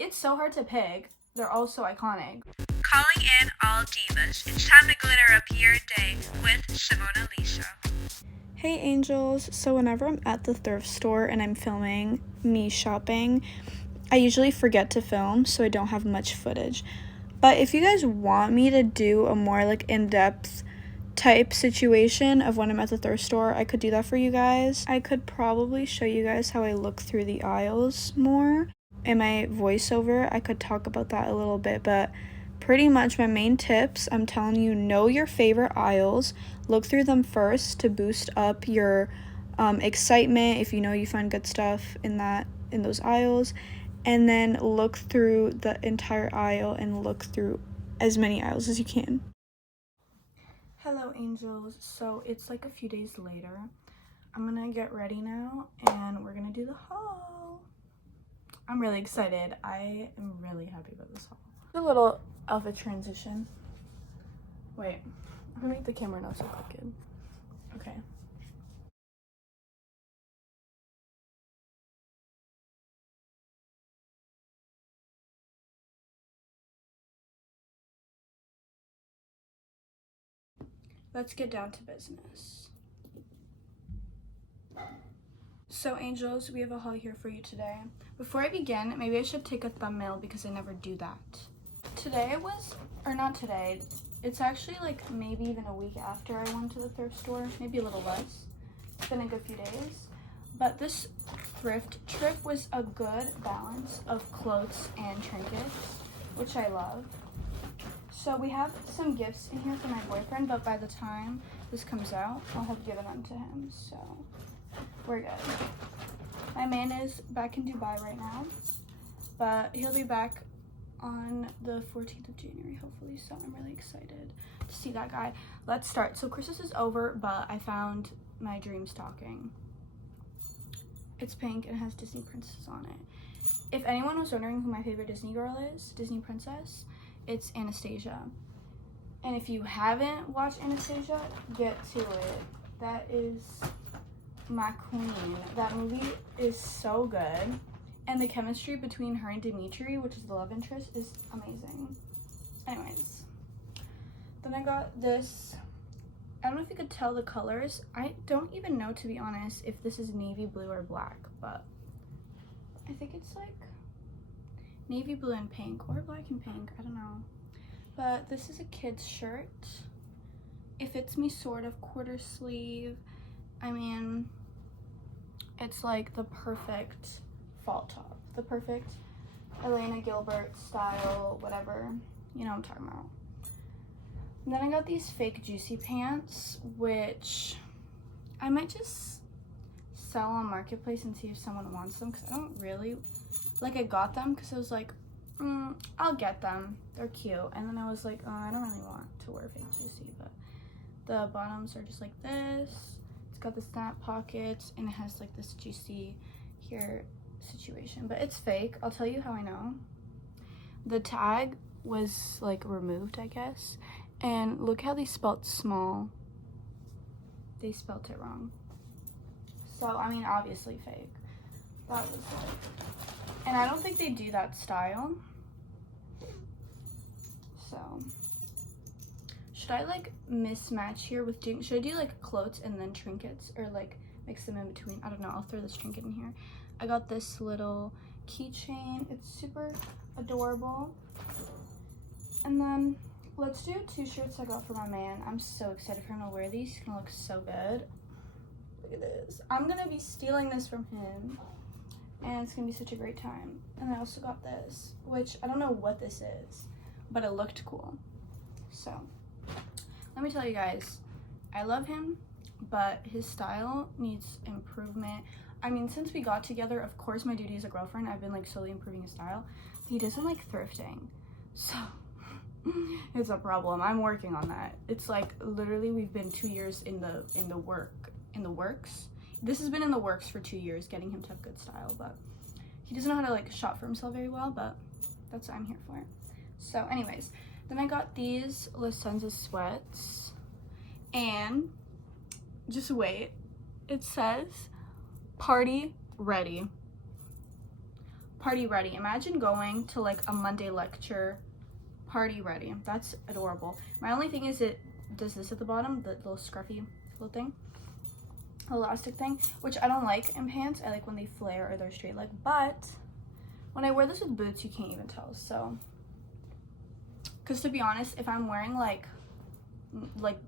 It's so hard to pick. They're all so iconic. Calling in all divas. It's time to glitter up your day with Simonalisa. Hey angels, so whenever I'm at the thrift store and I'm filming me shopping, I usually forget to film, so I don't have much footage. But if you guys want me to do a more like in-depth type situation of when I'm at the thrift store, I could do that for you guys. I could probably show you guys how I look through the aisles more. In my voiceover, I could talk about that a little bit, but pretty much my main tips, I'm telling you, know your favorite aisles, look through them first to boost up your excitement if you know you find good stuff in those aisles, and then look through the entire aisle and look through as many aisles as you can. Hello angels, so it's like a few days later. I'm gonna get ready now and we're gonna do the haul. I'm really excited. I am really happy about this haul. A little outfit transition. Wait, I'm gonna make the camera not so crooked. Okay. Let's get down to business. So angels, we have a haul here for you today. Before I begin, maybe I should take a thumbnail because I never do that. Today was, or not today, it's actually like maybe even a week after I went to the thrift store, maybe a little less. It's been a good few days. But this thrift trip was a good balance of clothes and trinkets, which I love. So we have some gifts in here for my boyfriend, but by the time this comes out, I'll have given them to him, so we're good. My man is back in Dubai right now, but he'll be back on the 14th of January, hopefully, so I'm really excited to see that guy. Let's start. So Christmas is over, but I found my dream stocking. It's pink and it has Disney princesses on it. If anyone was wondering who my favorite Disney girl is, Disney princess, it's Anastasia. And if you haven't watched Anastasia, get to it. That is my queen. That movie is so good. And the chemistry between her and Dimitri, which is the love interest, is amazing. Anyways, then I got this. I don't know if you could tell the colors. I don't even know, to be honest, if this is navy blue or black, but I think it's like navy blue and pink, or black and pink, I don't know. But this is a kid's shirt. It fits me sort of, quarter sleeve. I mean, it's like the perfect fall top, the perfect Elena Gilbert style, whatever, you know what I'm talking about. And then I got these fake juicy pants, which I might just sell on Marketplace and see if someone wants them, because I don't really, like, I got them because I was like, I'll get them, they're cute. And then I was like, oh, I don't really want to wear fake juicy, but the bottoms are just like this. It's got the snap pockets and it has like this juicy here situation, but it's fake. I'll tell you how I know. The tag was like removed, I guess, and look how they spelt small. They spelt it wrong. So I mean, obviously fake. That was like, and I don't think they do that style. So should I like mismatch here with should I do like clothes and then trinkets, or like mix them in between? I don't know. I'll throw this trinket in here. I got this little keychain. It's super adorable. And then let's do 2 shirts I got for my man. I'm so excited for him to wear these. He's gonna look so good. Look at this. I'm gonna be stealing this from him, and it's gonna be such a great time. And I also got this, which I don't know what this is, but it looked cool. So let me tell you guys, I love him, but his style needs improvement. I mean, since we got together, of course, my duty as a girlfriend, I've been like slowly improving his style. He doesn't like thrifting, so it's a problem. I'm working on that. It's like literally we've been 2 years in the works. This has been in the works for 2 years, getting him to have good style, but he doesn't know how to like shop for himself very well, but that's what I'm here for. So anyways, then I got these Senza sweats, and just wait, it says party ready. party ready. Imagine going to like a Monday lecture, party ready. That's adorable. My only thing is it does this at the bottom, the little scruffy little thing, elastic thing, which I don't like in pants. I like when they flare or they're straight leg, but when I wear this with boots, you can't even tell. So, because to be honest, if I'm wearing like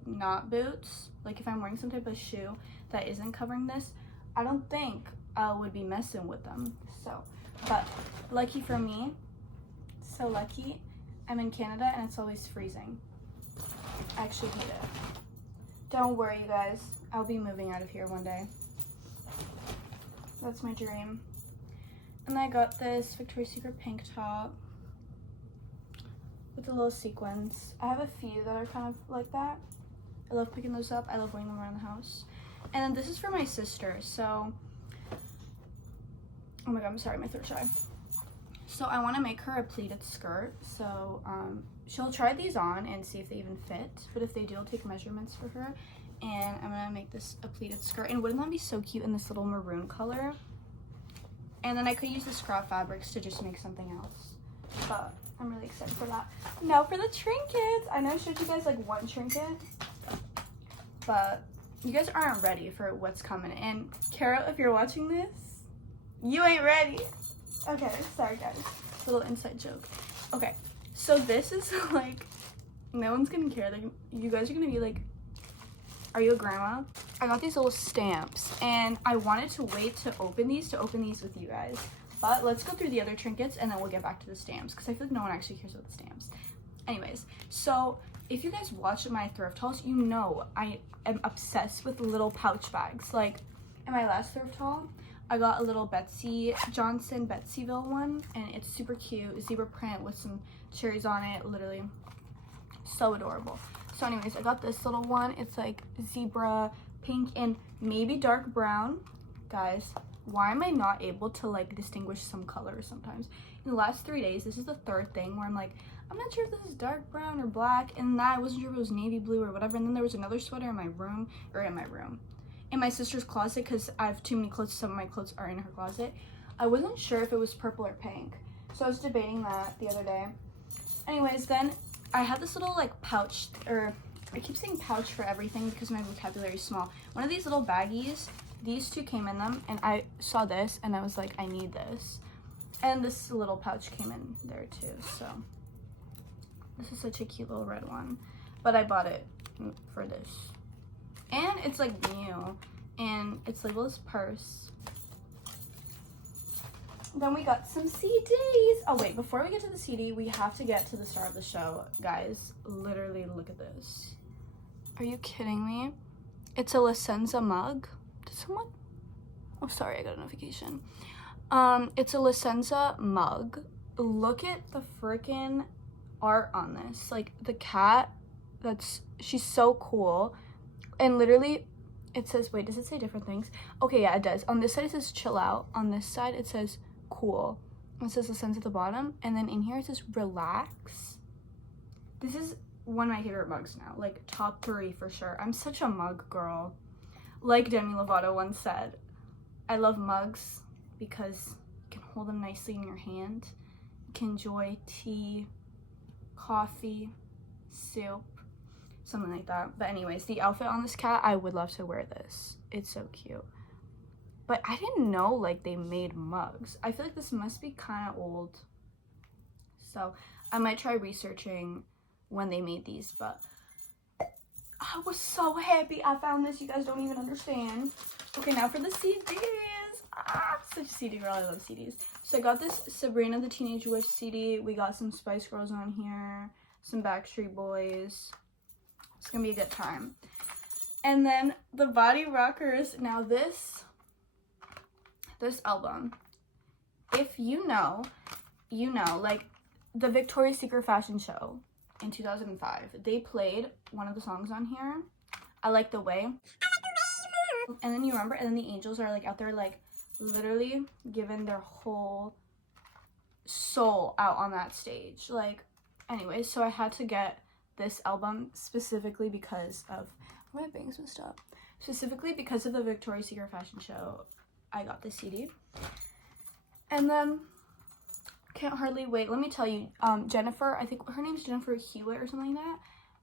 not boots, like if I'm wearing some type of shoe that isn't covering this, I don't think I would be messing with them. So, but lucky for me, so lucky, I'm in Canada and it's always freezing. I actually hate it. Don't worry, you guys, I'll be moving out of here one day. That's my dream. And I got this Victoria's Secret pink top with the little sequins. I have a few that are kind of like that. I love picking those up. I love wearing them around the house. And then this is for my sister. So, oh my god, I'm sorry, my throat's dry. So I want to make her a pleated skirt. So she'll try these on and see if they even fit. But if they do, I'll take measurements for her. And I'm going to make this a pleated skirt. And wouldn't that be so cute in this little maroon color? And then I could use the scrap fabrics to just make something else. But I'm really excited for that. Now for the trinkets. I know I showed you guys like one trinket, but you guys aren't ready for what's coming. And Carol, if you're watching this, you ain't ready. Okay, sorry guys. Little inside joke. Okay, so this is like, no one's gonna care. Like, you guys are gonna be like, are you a grandma? I got these little stamps and I wanted to wait to open these with you guys. But let's go through the other trinkets and then we'll get back to the stamps because I feel like no one actually cares about the stamps. Anyways, so if you guys watch my thrift hauls, you know I am obsessed with little pouch bags. Like in my last thrift haul, I got a little Betsy Johnson Betsyville one and it's super cute, zebra print with some cherries on it, literally so adorable. So anyways, I got this little one. It's like zebra pink and maybe dark brown. Guys, why am I not able to like distinguish some colors sometimes? In the last 3 days, this is the third thing where I'm like, I'm not sure if this is dark brown or black, and that I wasn't sure if it was navy blue or whatever. And then there was another sweater in my room, in my sister's closet, because I have too many clothes. Some of my clothes are in her closet. I wasn't sure if it was purple or pink, so I was debating that the other day. Anyways, then I had this little like pouch, or I keep saying pouch for everything because my vocabulary is small. One of these little baggies, these two came in them, and I saw this and I was like, I need this. And this little pouch came in there too, so this is such a cute little red one. But I bought it for this. And it's like new, and it's labeled as purse. Then we got some CDs. Oh wait, before we get to the CD, we have to get to the star of the show. Guys, literally look at this. Are you kidding me? It's a senza mug. Did someone? Oh, sorry, I got a notification. It's a senza mug. Look at the freaking art on this. Like the cat, she's so cool. And literally, it says, wait, does it say different things? Okay, yeah, it does. On this side, it says chill out. On this side, it says cool. It says the sense at the bottom. And then in here, it says relax. This is one of my favorite mugs now. Like, top 3 for sure. I'm such a mug girl. Like Demi Lovato once said, I love mugs because you can hold them nicely in your hand. You can enjoy tea, coffee, soup, something like that. But anyways, the outfit on this cat, I would love to wear this. It's so cute. But I didn't know like they made mugs. I feel like this must be kind of old. So I might try researching when they made these, but I was so happy I found this. You guys don't even understand. Okay, now for the CDs. Such a CD girl. I love CDs. So I got this Sabrina the Teenage Witch CD. We got some Spice Girls on here, some Backstreet Boys. It's gonna be a good time. And then the Body Rockers. Now this album, if you know, like the Victoria's Secret fashion show in 2005, they played one of the songs on here, I Like the Way. And then you remember, and then the angels are like out there like literally giving their whole soul out on that stage. Like, anyway, so I had to get this album specifically because of my bangs messed up. Specifically because of the Victoria's Secret fashion show, I got this CD. And then Can't hardly wait. Let me tell you, Jennifer, I think her name's Jennifer Hewitt or something like that.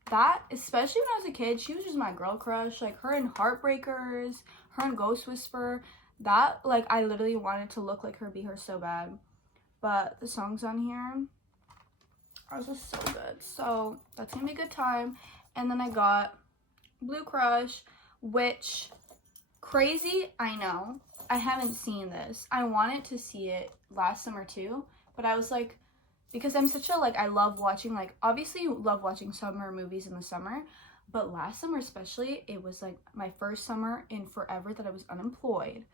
That, especially when I was a kid, she was just my girl crush. Like, her in Heartbreakers, her in Ghost Whisperer. That, like, I literally wanted to look like her, be her so bad. But the songs on here are just so good. So, that's gonna be a good time. And then I got Blue Crush, which, crazy, I know. I haven't seen this. I wanted to see it last summer too. But I was like, because I'm such a, like, I love watching, like, obviously you love watching summer movies in the summer, but last summer especially, it was, like, my first summer in forever that I was unemployed.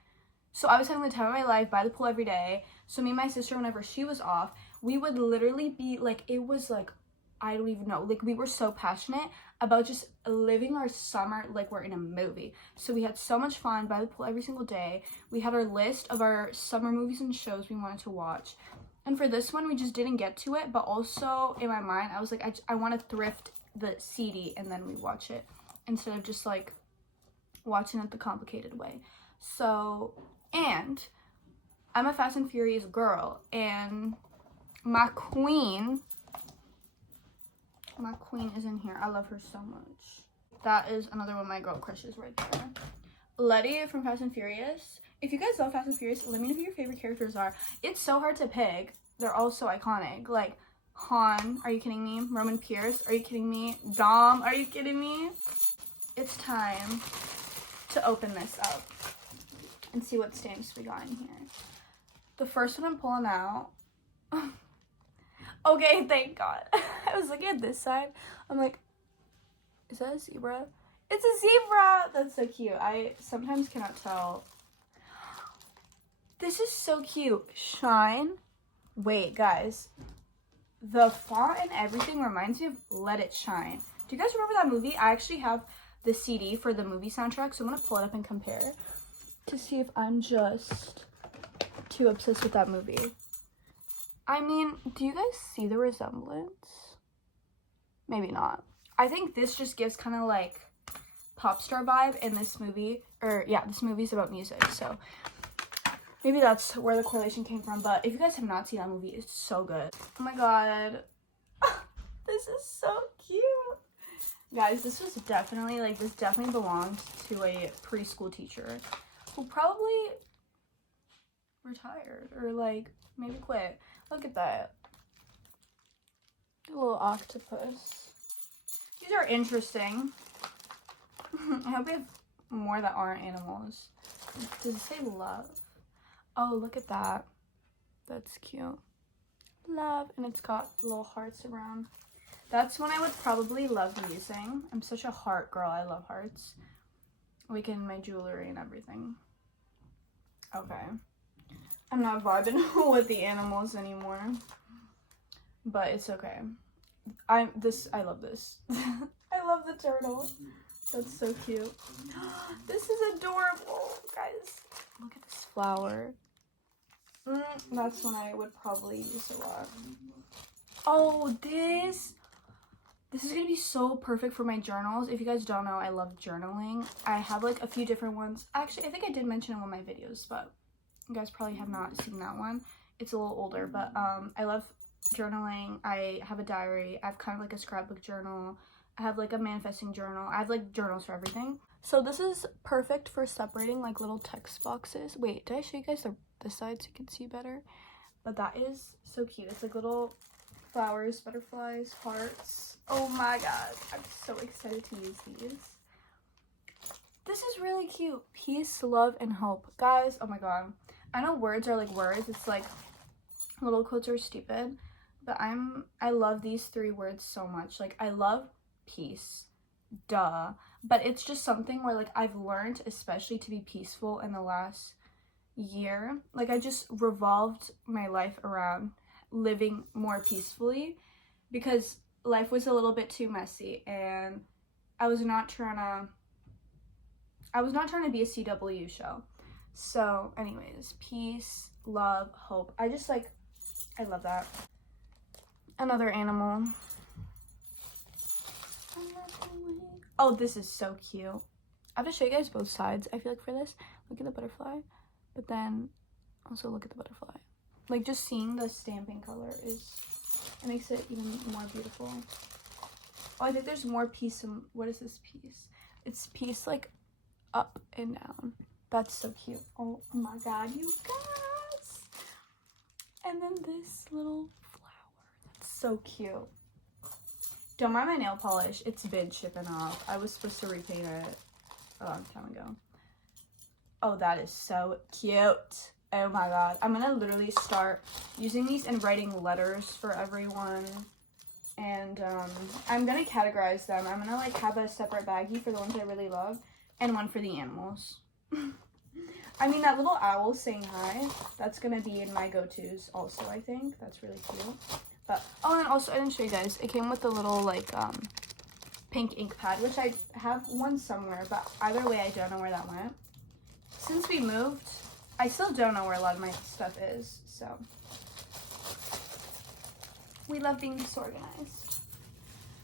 So I was having the time of my life by the pool every day. So me and my sister, whenever she was off, we would literally be, like, it was, like, I don't even know. Like, we were so passionate about just living our summer like we're in a movie. So we had so much fun by the pool every single day. We had our list of our summer movies and shows we wanted to watch. And for this one, we just didn't get to it. But also, in my mind, I was like, I want to thrift the CD and then we watch it. Instead of just, like, watching it the complicated way. So, and I'm a Fast and Furious girl. And my queen is in here. I love her so much. That is another one of my girl crushes right there. Letty from Fast and Furious. If you guys love Fast and Furious, let me know who your favorite characters are. It's so hard to pick. They're all so iconic. Like, Han, are you kidding me? Roman Pierce, are you kidding me? Dom, are you kidding me? It's time to open this up and see what stamps we got in here. The first one I'm pulling out. Okay, thank God. I was looking at this side. I'm like, is that a zebra? It's a zebra! That's so cute. I sometimes cannot tell. This is so cute. Shine. Wait, guys. The font and everything reminds me of Let It Shine. Do you guys remember that movie? I actually have the CD for the movie soundtrack, so I'm going to pull it up and compare to see if I'm just too obsessed with that movie. I mean, do you guys see the resemblance? Maybe not. I think this just gives kind of like pop star vibe in this movie. Or yeah, this movie's about music, so maybe that's where the correlation came from. But if you guys have not seen that movie, it's so good. Oh my god. This is so cute. Guys, this was definitely, like, this definitely belonged to a preschool teacher who probably retired or, like, maybe quit. Look at that. A little octopus. These are interesting. I hope we have more that aren't animals. Does it say love? Oh, look at that. That's cute. Love. And it's got little hearts around. That's one I would probably love using. I'm such a heart girl. I love hearts. Like in my jewelry and everything. Okay. I'm not vibing with the animals anymore. But it's okay. I love this. I love the turtle. That's so cute. This is adorable, guys. Look at this flower. That's one I would probably use a lot. Oh, this is gonna be so perfect for my journals. If you guys don't know, I love journaling. I have like a few different ones. Actually, I think I did mention in one of my videos, but you guys probably have not seen that one. It's a little older, but I love journaling. I have a diary. I have kind of like a scrapbook journal. I have like a manifesting journal. I have like journals for everything. So this is perfect for separating like little text boxes. Wait, did I show you guys this side so you can see better? But that is so cute. It's like little flowers, butterflies, hearts. Oh my god, I'm so excited to use these. This is really cute. Peace, love, and hope. Guys, oh my god. I know words are like words. It's like little quotes are stupid. But I love these 3 words so much. Like, I love peace. Duh. But it's just something where, like, I've learned especially to be peaceful in the last year. Like, I just revolved my life around living more peacefully because life was a little bit too messy and I was not trying to be a CW show. So anyways, peace, love, hope. I love that. Another animal. Oh, this is so cute. I have to show you guys both sides, I feel like, for this. Look at the butterfly, but then also look at the butterfly. like just seeing the stamping color it makes it even more beautiful. Oh, I think there's more piece. What is this piece? It's piece like up and down. That's so cute. Oh my god, you guys. And then this little flower. That's so cute. Don't mind my nail polish. It's been chipping off. I was supposed to repaint it a long time ago. Oh, that is so cute. Oh my god. I'm gonna literally start using these and writing letters for everyone. And I'm gonna categorize them. I'm gonna like have a separate baggie for the ones I really love and one for the animals. I mean, that little owl saying hi, that's gonna be in my go-tos also, I think. That's really cute. But, oh, and also I didn't show you guys, it came with the little like pink ink pad, which I have one somewhere, but either way I don't know where that went. Since we moved, I still don't know where a lot of my stuff is, so we love being disorganized.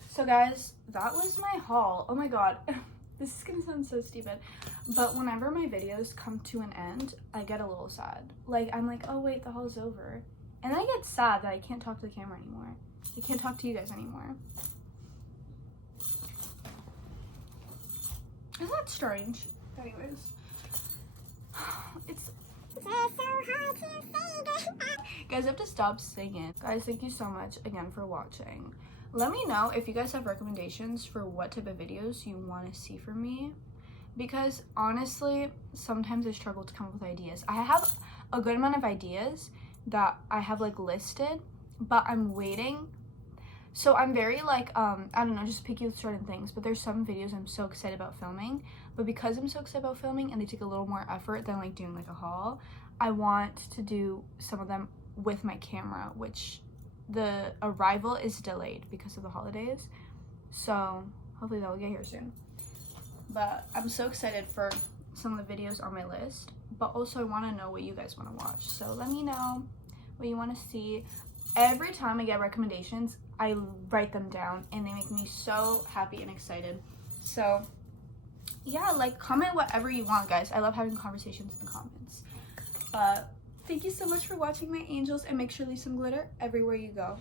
So guys, that was my haul. Oh my god, this is gonna sound so stupid, but whenever my videos come to an end, I get a little sad. Like, I'm like, oh wait, the haul's over. And I get sad that I can't talk to the camera anymore. I can't talk to you guys anymore. Isn't that strange? Anyways. It's so hard to sing. Guys, I have to stop singing. Guys, thank you so much again for watching. Let me know if you guys have recommendations for what type of videos you want to see from me. Because honestly, sometimes I struggle to come up with ideas. I have a good amount of ideas that I have like listed, but I'm waiting. So I'm very like, I don't know, just picky with certain things, but there's some videos I'm so excited about filming, but because I'm so excited about filming and they take a little more effort than like doing like a haul, I want to do some of them with my camera, which the arrival is delayed because of the holidays. So hopefully that will get here soon. But I'm so excited for some of the videos on my list, but also I want to know what you guys want to watch. So let me know what you want to see. Every time I get recommendations, I write them down and they make me so happy and excited. So yeah, like comment whatever you want, guys. I love having conversations in the comments. But thank you so much for watching, my angels, and make sure to leave some glitter everywhere you go.